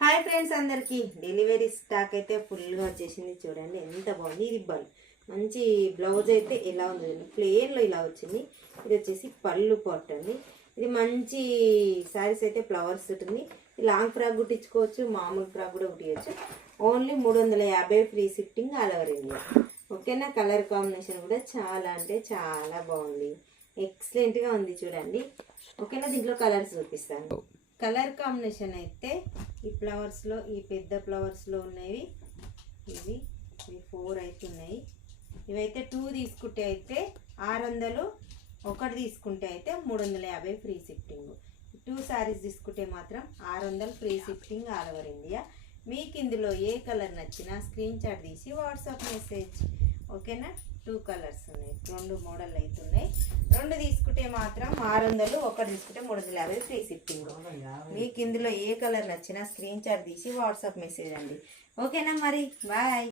Hi friends, అందరికీ delivery stock అయితే ఫుల్గా వచ్చేసింది. చూడండి ఎంత బాగుంది. ఇది మంచి బ్లౌజ్ అయితే ఎలా ఉంది, ప్లెయిన్లో ఇలా వచ్చింది. ఇది వచ్చేసి పళ్ళు పాట్ అండి. ఇది మంచి శారీస్ అయితే ఫ్లవర్స్ ఉంటుంది. లాంగ్ ఫ్రాక్ కుట్టించుకోవచ్చు, మామూలు ఫ్రాక్ కూడా కుట్టించవచ్చు. Only 350 free shifting all over India. ఓకేనా. కలర్ కాంబినేషన్ కూడా చాలా అంటే చాలా బాగుంది, ఎక్సలెంట్గా ఉంది. చూడండి ఓకేనా. దీంట్లో కలర్స్ చూపిస్తాను. కలర్ కాంబినేషన్ అయితే ఈ ఫ్లవర్స్లో, ఈ పెద్ద ఫ్లవర్స్లో ఉన్నవి ఇవి 4 అయితే ఉన్నాయి. ఇవైతే 2 తీసుకుంటే అయితే 600, ఒకటి తీసుకుంటే అయితే 350 ఫ్రీ షిఫ్టింగ్. 2 శారీస్ తీసుకుంటే మాత్రం 600 free shifting all over India. మీకు ఇందులో ఏ కలర్ నచ్చినా స్క్రీన్ షాట్ తీసి వాట్సాప్ మెసేజ్. ఓకేనా. 2 కలర్స్ ఉన్నాయి, 2 మోడల్ అవుతున్నాయి. 2 తీసుకుంటే మాత్రం 600, ఒకటి తీసుకుంటే 350 ఫ్రీ షిఫ్టింగ్. మీకు ఇందులో ఏ కలర్ నచ్చినా స్క్రీన్ షాట్ తీసి వాట్సాప్ మెసేజ్ అండి. ఓకేనా. మరి బాయ్.